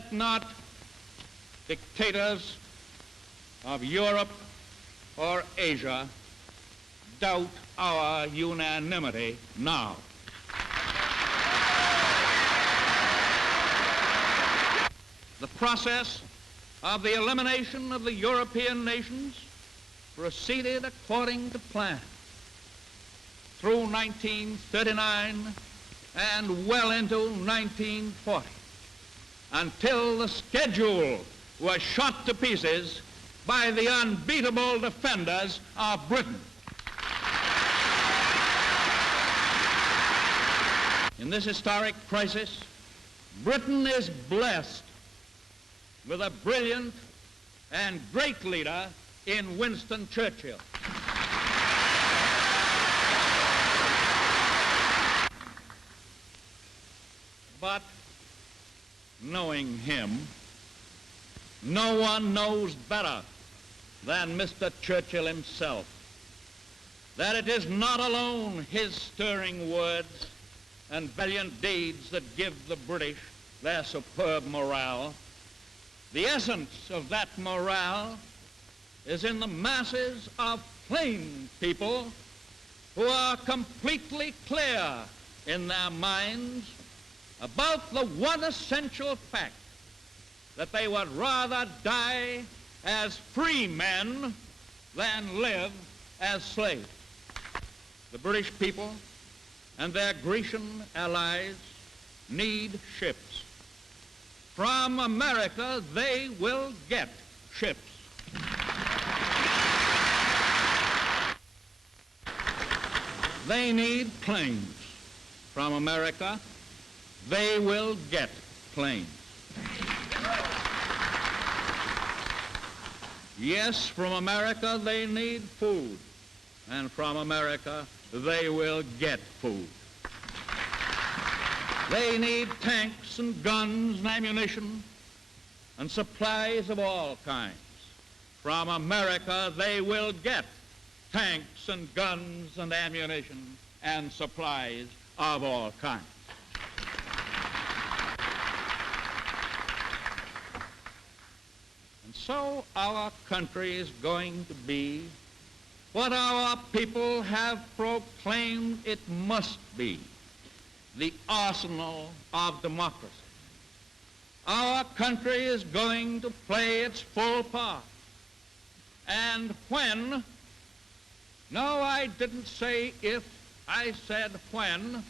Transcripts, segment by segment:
Let not dictators of Europe or Asia doubt our unanimity now. The process of the elimination of the European nations proceeded according to plan through 1939 and well into 1940, until the schedule was shot to pieces by the unbeatable defenders of Britain. In this historic crisis, Britain is blessed with a brilliant and great leader in Winston Churchill. But knowing him, no one knows better than Mr. Churchill himself that it is not alone his stirring words and valiant deeds that give the British their superb morale. The essence of that morale is in the masses of plain people who are completely clear in their minds about the one essential fact that they would rather die as free men than live as slaves. The British people and their Grecian allies need ships. From America, they will get ships. They need planes. From America, they will get planes. Yes, from America, they need food. And from America, they will get food. They need tanks and guns and ammunition and supplies of all kinds. From America, they will get tanks and guns and ammunition and supplies of all kinds. And so our country is going to be what our people have proclaimed it must be: the arsenal of democracy. Our country is going to play its full part. And when, no, I didn't say if, I said when,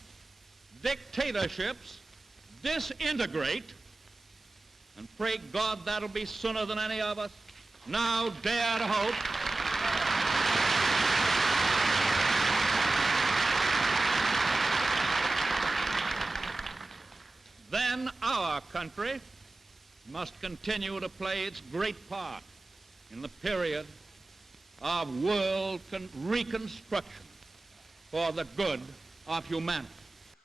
dictatorships disintegrate, and pray God that'll be sooner than any of us now dare to hope, then our country must continue to play its great part in the period of world reconstruction for the good of humanity.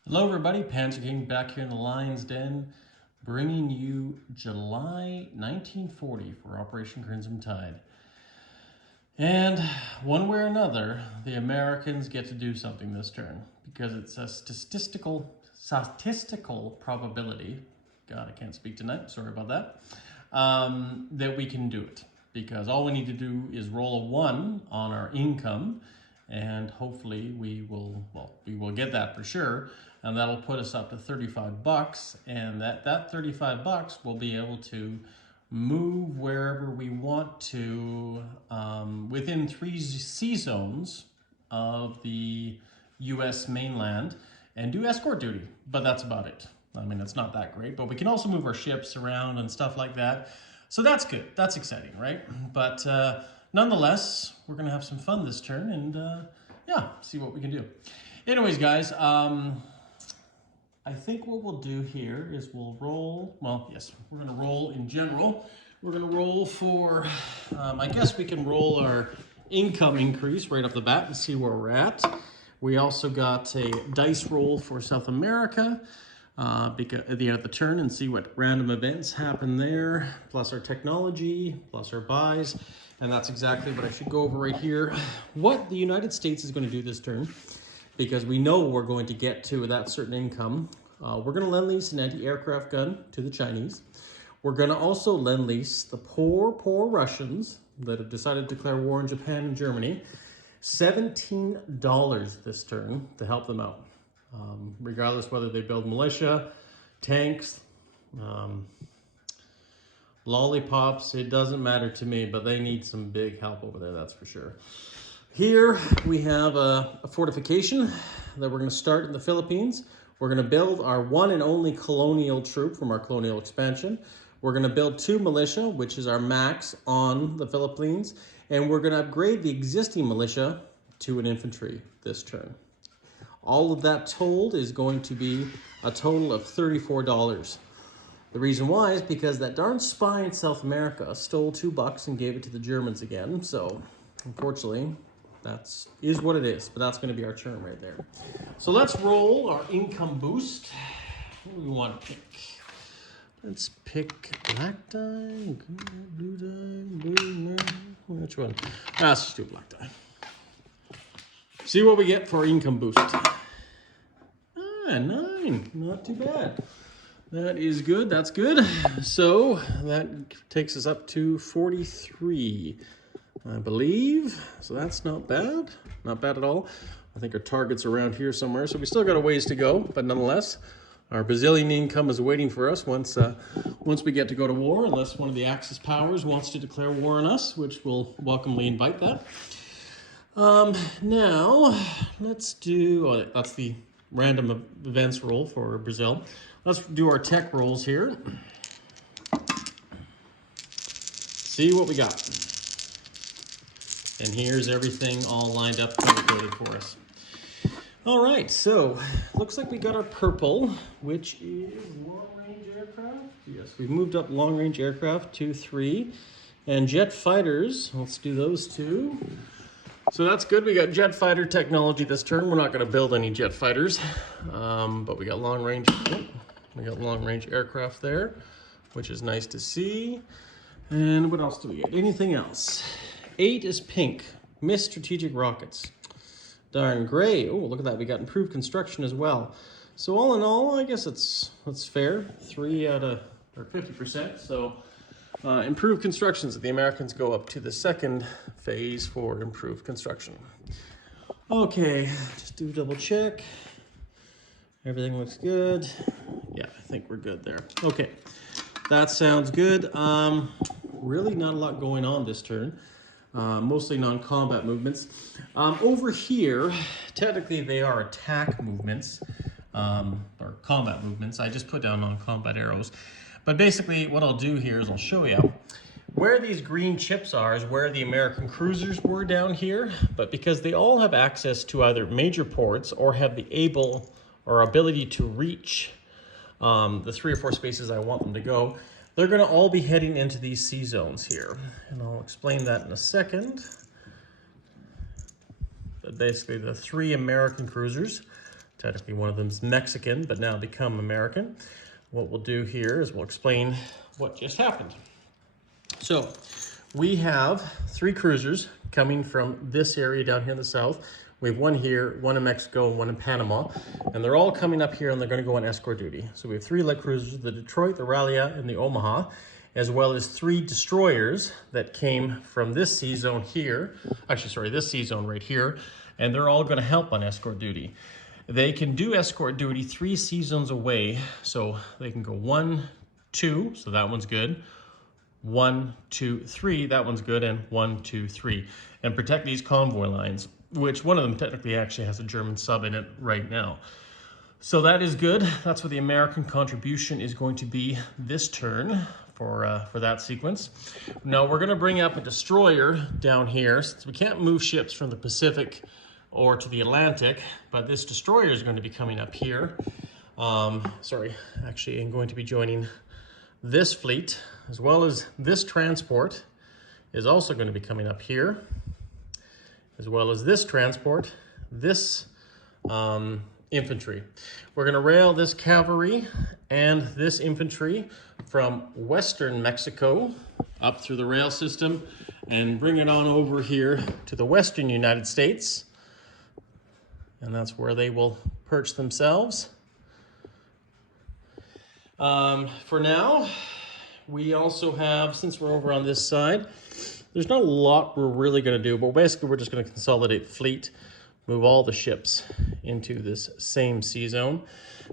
Hello everybody, Panzer King back here in the Lion's Den, bringing you July 1940 for Operation Crimson Tide. And one way or another, the Americans get to do something this turn, because it's a statistical probability, God, I can't speak tonight, sorry about that, that we can do it. Because all we need to do is roll a 1 on our income, and hopefully we will get that for sure, and that'll put us up to 35 bucks, and that 35 bucks will be able to move wherever we want to within 3 sea zones of the US mainland and do escort duty, but that's about it. I mean, it's not that great, but we can also move our ships around and stuff like that. So that's good, that's exciting, right? But nonetheless, we're gonna have some fun this turn and yeah, see what we can do. Anyways, guys, I think what we'll do here is we'll roll, well, yes, we're gonna roll in general. We're gonna roll for, I guess we can roll our income increase right off the bat and see where we're at. We also got a dice roll for South America because at the end of the turn and see what random events happen there, plus our technology, plus our buys. And that's exactly what I should go over right here. What the United States is going to do this turn, because we know we're going to get to that certain income. We're going to lend lease an anti-aircraft gun to the Chinese. We're going to also lend lease the poor Russians that have decided to declare war on Japan and Germany $17 this turn to help them out. Regardless whether they build militia, tanks, lollipops, it doesn't matter to me, but they need some big help over there, that's for sure. Here we have a fortification that we're going to start in the Philippines. We're going to build our one and only colonial troop from our colonial expansion. We're going to build 2 militia, which is our max on the Philippines, and we're going to upgrade the existing militia to an infantry this turn. All of that told is going to be a total of $34. The reason why is because that darn spy in South America stole $2 and gave it to the Germans again. So unfortunately, that is what it is, but that's going to be our turn right there. So let's roll our income boost. What do we want to pick? Let's pick black die, blue die, blue, which one? Let's just do black die. See what we get for our income boost. 9, not too bad. That is good, that's good. So that takes us up to 43, I believe. So that's not bad at all. I think our target's around here somewhere, so we still got a ways to go, but nonetheless, our Brazilian income is waiting for us once we get to go to war, unless one of the Axis powers wants to declare war on us, which we'll welcomely invite that. Now, let's do, that's the random events roll for Brazil. Let's do our tech rolls here. See what we got. And here's everything all lined up, color-coded for us. All right, so looks like we got our purple, which is long-range aircraft. Yes, we've moved up long-range aircraft 2, 3, and jet fighters. Let's do those 2. So that's good. We got jet fighter technology this turn. We're not going to build any jet fighters, but we got long-range. We got long-range aircraft there, which is nice to see. And what else do we get? Anything else? 8 is pink. Missed strategic rockets. Darn gray. Oh, look at that. We got improved construction as well. So all in all, I guess that's fair. 3 out of, or 50%. So improved constructions. The Americans go up to the second phase for improved construction. Okay, just do double check. Everything looks good. Yeah, I think we're good there. Okay, that sounds good. Really not a lot going on this turn. Mostly non-combat movements. Over here, technically they are attack movements, or combat movements. I just put down non-combat arrows. But basically what I'll do here is I'll show you where these green chips are is where the American cruisers were down here. But because they all have access to either major ports or have the ability to reach the 3 or 4 spaces I want them to go, they're going to all be heading into these sea zones here. And I'll explain that in a second. But basically the 3 American cruisers, technically one of them is Mexican, but now become American. What we'll do here is we'll explain what just happened. So we have 3 cruisers coming from this area down here in the south. We have 1 here, 1 in Mexico, and 1 in Panama. And they're all coming up here and they're going to go on escort duty. So we have 3 light cruisers, the Detroit, the Rallia, and the Omaha, as well as 3 destroyers that came from this sea zone here. Actually, sorry, this sea zone right here. And they're all going to help on escort duty. They can do escort duty 3 sea zones away. So they can go 1, 2, so that one's good. 1, 2, 3, that one's good, and 1, 2, 3. And protect these convoy lines, which one of them technically actually has a German sub in it right now. So that is good. That's what the American contribution is going to be this turn for that sequence. Now we're going to bring up a destroyer down here. Since we can't move ships from the Pacific or to the Atlantic, but this destroyer is going to be coming up here. Sorry, actually I'm going to be joining this fleet, as well as this transport is also going to be coming up here, as well as this transport, this infantry. We're going to rail this cavalry and this infantry from western Mexico up through the rail system and bring it on over here to the western United States. And that's where they will perch themselves. For now, we also have, since we're over on this side, there's not a lot we're really going to do, but basically we're just going to consolidate the fleet, move all the ships into this same sea zone.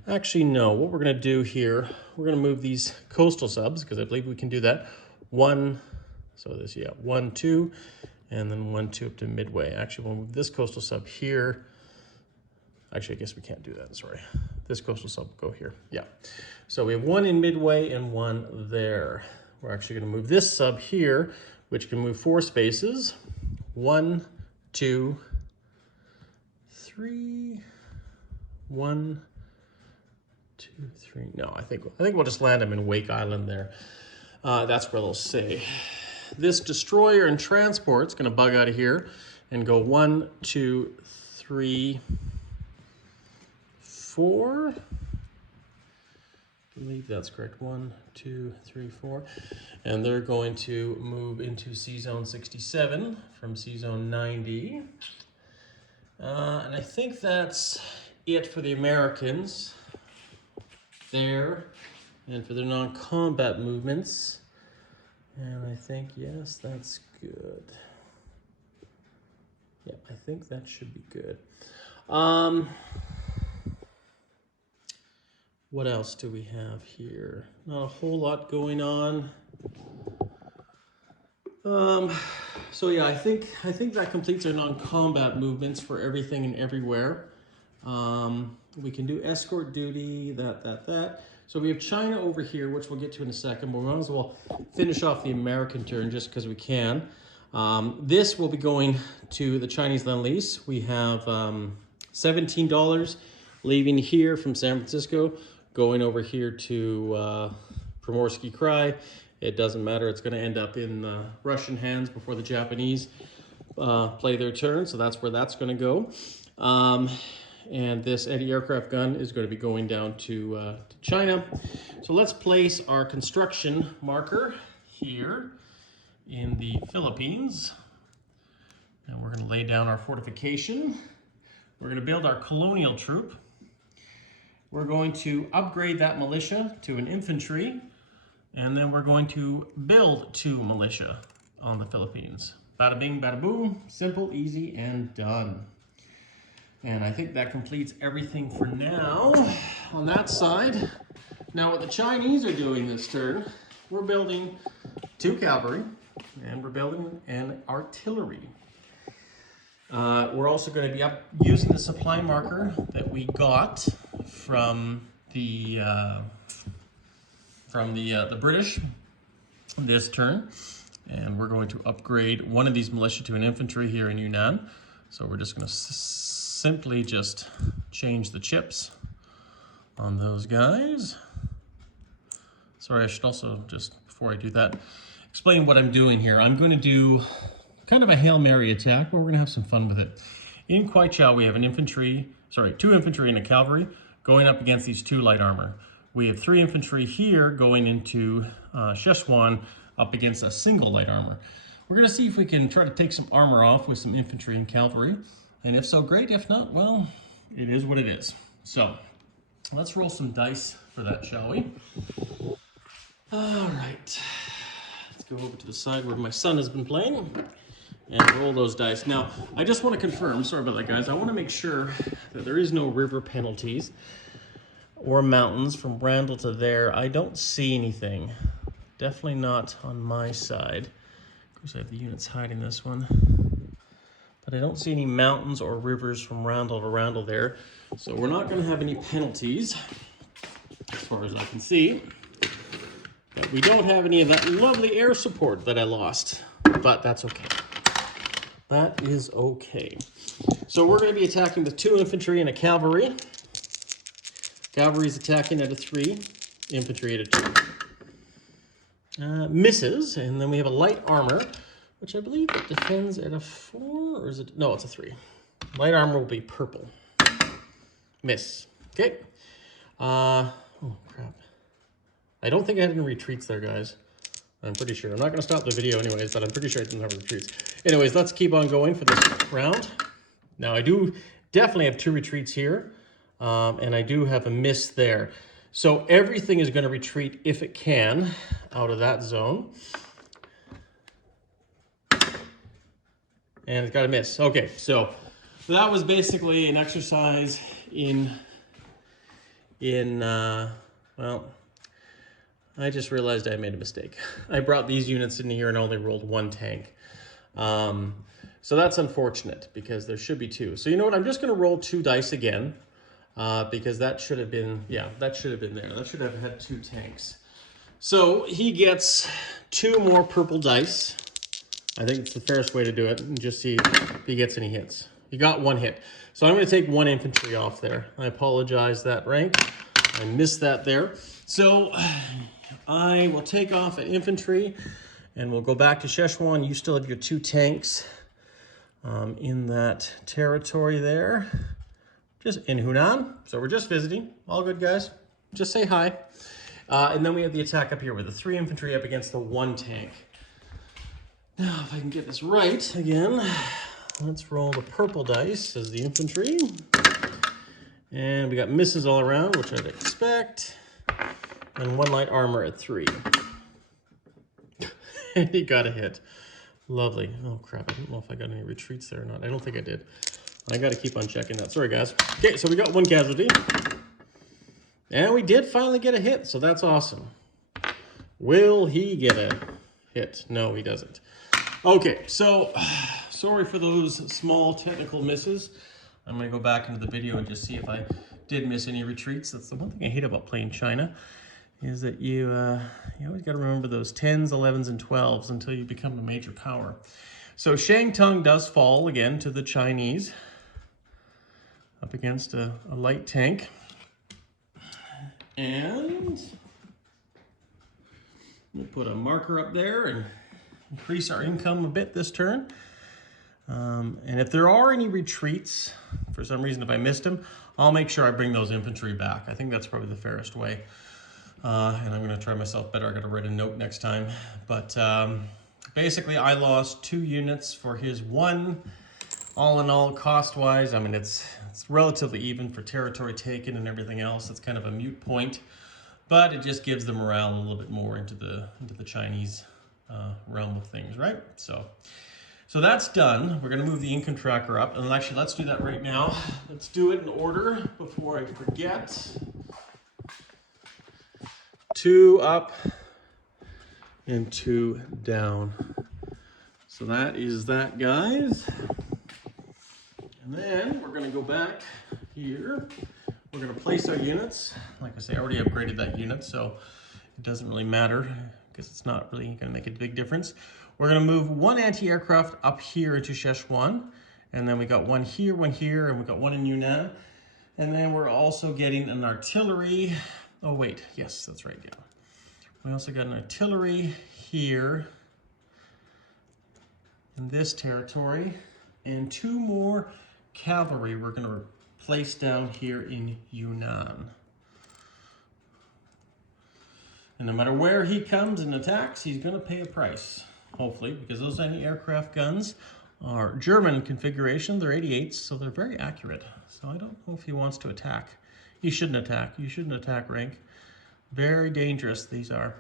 Actually, no, what we're going to do here, we're going to move these coastal subs, because I believe we can do that. 1, 2, and then 1, 2 up to Midway. Actually, we'll move this coastal sub here. Actually, I guess we can't do that, sorry. This coastal sub will go here, yeah. So we have 1 in Midway and 1 there. We're actually going to move this sub here, which can move 4 spaces. 1, 2, 3, 1, 2, 3. No, I think we'll just land them in Wake Island there. That's where they'll stay. This destroyer and transport's going to bug out of here and go 1, 2, 3, 4. I believe that's correct. 1, 2, 3, 4. And they're going to move into Sea Zone 67 from Sea Zone 90. And I think that's it for the Americans there and for their non-combat movements. And I think, yes, that's good. Yeah, I think that should be good. What else do we have here? Not a whole lot going on. So yeah, I think that completes our non-combat movements for everything and everywhere. We can do escort duty, that. So we have China over here, which we'll get to in a second, but we might as well finish off the American turn just because we can. This will be going to the Chinese Lend-Lease. We have $17 leaving here from San Francisco, going over here to Primorsky Krai. It doesn't matter, it's going to end up in Russian hands before the Japanese play their turn, so that's where that's going to go. And this anti-aircraft gun is going to be going down to China. So let's place our construction marker here in the Philippines. And we're going to lay down our fortification. We're going to build our colonial troop. We're going to upgrade that militia to an infantry. And then we're going to build 2 militia on the Philippines. Bada bing, bada boom. Simple, easy, and done. And I think that completes everything for now on that side. Now what the Chinese are doing this turn, we're building 2 cavalry and we're building an artillery. We're also going to be using the supply marker that we got from the British this turn. And we're going to upgrade one of these militia to an infantry here in Yunnan. So we're just going to simply just change the chips on those guys. Sorry, I should also, just before I do that, explain what I'm doing here. I'm going to do kind of a Hail Mary attack where we're going to have some fun with it. In Kwaichow, we have 2 infantry and a cavalry going up against these 2 light armor. We have 3 infantry here going into Szechuan up against a single light armor. We're going to see if we can try to take some armor off with some infantry and cavalry. And if so, great. If not, well, it is what it is. So let's roll some dice for that, shall we? All right. Let's go over to the side where my son has been playing and roll those dice. Now, I just want to confirm, sorry about that, guys. I want to make sure that there is no river penalties or mountains from Randall to there. I don't see anything. Definitely not on my side. Of course, I have the units hiding this one. But I don't see any mountains or rivers from Randall to Randall there. So we're not going to have any penalties, as far as I can see. But we don't have any of that lovely air support that I lost. But that's okay. That is okay. So we're going to be attacking with 2 infantry and a cavalry. Cavalry is attacking at a 3, infantry at a 2. Misses, and then we have a light armor, which I believe it defends at a 4, or is it? No, it's a 3. Light armor will be purple. Miss. Okay. Oh, crap. I don't think I had any retreats there, guys. I'm pretty sure. I'm not going to stop the video anyways, but I'm pretty sure I didn't have retreats. Anyways, let's keep on going for this round. Now, I do definitely have 2 retreats here, and I do have a miss there. So everything is going to retreat, if it can, out of that zone. And it's got to miss. Okay, so that was basically an exercise in well, I just realized I made a mistake. I brought these units in here and only rolled one tank. So that's unfortunate because there should be two. So you know what? I'm just going to roll 2 dice again because that should have been, yeah, that should have been there. That should have had 2 tanks. So he gets 2 more purple dice. I think it's the fairest way to do it and just see if he gets any hits. He got 1 hit. So I'm going to take 1 infantry off there. I apologize, that rank. I missed that there. So I will take off an infantry and we'll go back to Szechuan. You still have your 2 tanks in that territory there. Just in Hunan. So we're just visiting. All good, guys. Just say hi. And then we have the attack up here with the 3 infantry up against the 1 tank. Now, if I can get this right again, let's roll the purple dice as the infantry. And we got misses all around, which I'd expect. And 1 light armor at 3. And he got a hit. Lovely. Oh, crap. I don't know if I got any retreats there or not. I don't think I did. I got to keep on checking that. Sorry, guys. Okay, so we got 1 casualty. And we did finally get a hit, so that's awesome. Will he get a hit? No, he doesn't. Okay, so sorry for those small technical misses. I'm going to go back into the video and just see if I did miss any retreats. That's the one thing I hate about playing China, is that you always got to remember those 10s, 11s, and 12s until you become a major power. So Shangtung does fall again to the Chinese up against a light tank. And we'll put a marker up there and increase our income a bit this turn. And if there are any retreats, for some reason if I missed them, I'll make sure I bring those infantry back. I think that's probably the fairest way. And I'm going to try myself better. I got to write a note next time. But basically I lost 2 units for his 1. All in all, cost-wise, I mean, it's relatively even for territory taken and everything else. It's kind of a moot point, but it just gives the morale a little bit more into the Chinese realm of things, right? So that's done. We're going to move the income tracker up, and actually, let's do that right now. Let's do it in order before I forget. 2 up and 2 down. So that is that, guys. And then we're going to go back here. We're going to place our units. Like I say, I already upgraded that unit, so it doesn't really matter because it's not really going to make a big difference. We're going to move 1 anti-aircraft up here into Szechuan. And then we got 1 here, and we got 1 in Yunnan. And then we're also getting an artillery. Oh, wait. Yes, that's right. Yeah. We also got an artillery here in this territory. And 2 more cavalry we're going to place down here in Yunnan. And no matter where he comes and attacks, he's going to pay a price, hopefully, because those anti-aircraft guns are German configuration. They're 88s, so they're very accurate. So I don't know if he wants to attack. He shouldn't attack. You shouldn't attack, rank. Very dangerous, these are.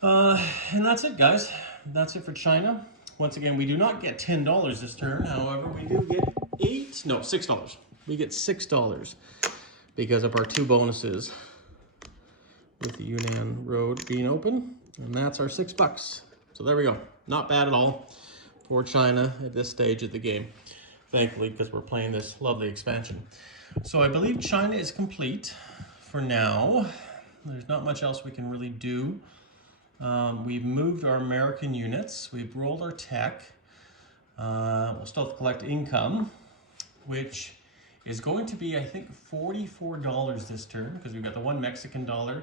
And that's it, guys. That's it for China. Once again, we do not get $10 this turn. However, we do get $6. We get $6 because of our 2 bonuses with the Yunnan Road being open. And that's our $6. So there we go. Not bad at all for China at this stage of the game. Thankfully, because we're playing this lovely expansion. So I believe China is complete for now. There's not much else we can really do. We've moved our American units. We've rolled our tech. We'll still have to collect income, which is going to be, I think, $44 this turn, because we've got the 1 Mexican dollar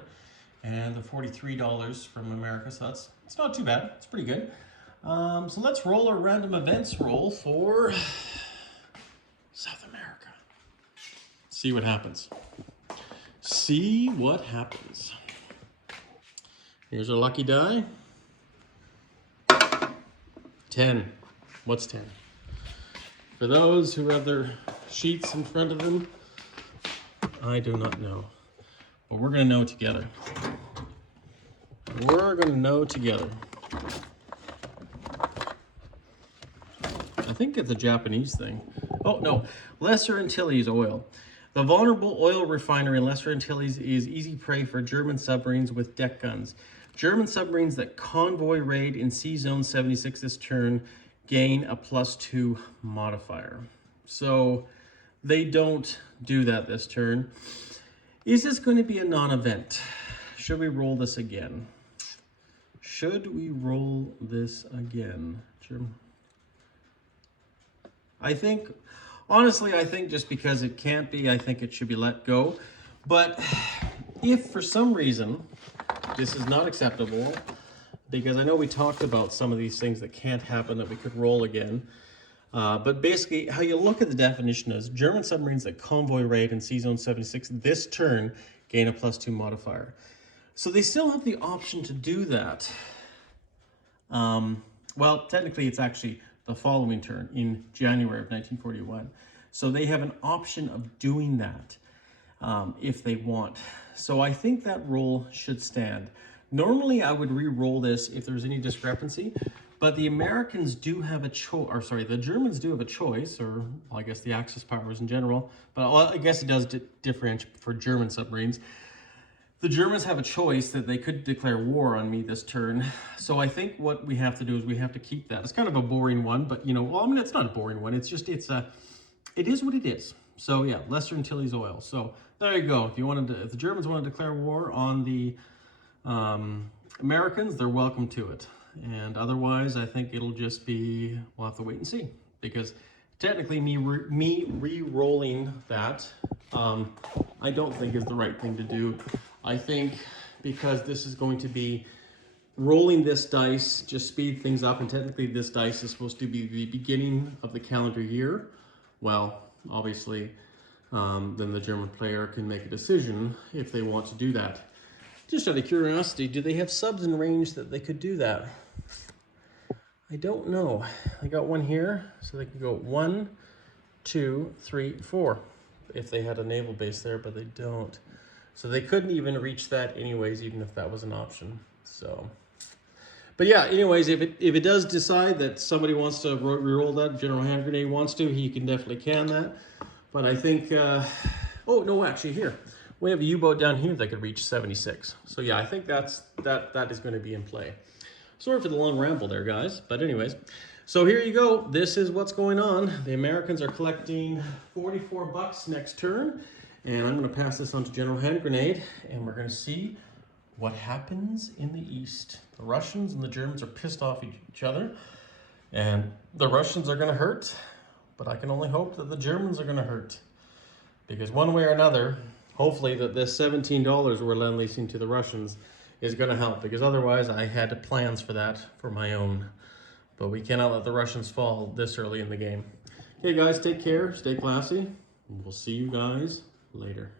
and the $43 from America. So it's not too bad. It's pretty good. So let's roll our random events roll for South America. See what happens. See what happens. Here's our lucky die. 10. What's 10? For those who have their sheets in front of them, I do not know. But we're going to know together. We're going to know together. I think it's a Japanese thing. Oh, no. Lesser Antilles oil. The vulnerable oil refinery in Lesser Antilles is easy prey for German submarines with deck guns. German submarines that convoy raid in Sea Zone 76 this turn gain a +2 modifier. So they don't do that this turn. Is this going to be a non-event? Should we roll this again? Should we roll this again? I think, honestly, I think just because it can't be, I think it should be let go. But if for some reason this is not acceptable, because I know we talked about some of these things that can't happen that we could roll again. But basically, how you look at the definition is German submarines that convoy raid in Sea Zone 76 this turn gain a +2 modifier. So they still have the option to do that. Well, technically, it's actually the following turn in January of 1941. So they have an option of doing that if they want. So I think that rule should stand. Normally, I would re-roll this if there's any discrepancy, but the Americans do have a choice, or sorry, the Germans do have a choice, or well, I guess the Axis powers in general, but I guess it does differentiate for German submarines. The Germans have a choice that they could declare war on me this turn. So I think what we have to do is we have to keep that. It's kind of a boring one, but you know, well, I mean, it's not a boring one. It's just, it is what it is. So yeah, Lesser Antilles oil. So there you go. If the Germans want to declare war on the Americans, they're welcome to it. And otherwise, I think it'll just be, we'll have to wait and see. Because technically me re-rolling that, I don't think is the right thing to do. I think because this is going to be rolling this dice, just speed things up, and technically this dice is supposed to be the beginning of the calendar year. Well, obviously, then the German player can make a decision if they want to do that. Just out of curiosity, do they have subs in range that they could do that? I don't know. I got one here, so they could go 1, 2, 3, 4 if they had a naval base there, but they don't. So they couldn't even reach that anyways, even if that was an option. So, but yeah, anyways, if it does decide that somebody wants to re-roll that, General Hand Grenade wants to, he can definitely can that. But I think, oh no, actually here, we have a U-boat down here that could reach 76. So yeah, I think that is going to be in play. Sorry for the long ramble there, guys. But anyways, so here you go. This is what's going on. The Americans are collecting 44 bucks next turn. And I'm going to pass this on to General Hand Grenade, and we're going to see what happens in the East. The Russians and the Germans are pissed off each other, and the Russians are going to hurt, but I can only hope that the Germans are going to hurt. Because one way or another, hopefully that this $17 we're lend-leasing to the Russians is going to help, because otherwise I had plans for that for my own. But we cannot let the Russians fall this early in the game. Okay guys, take care, stay classy, and we'll see you guys later.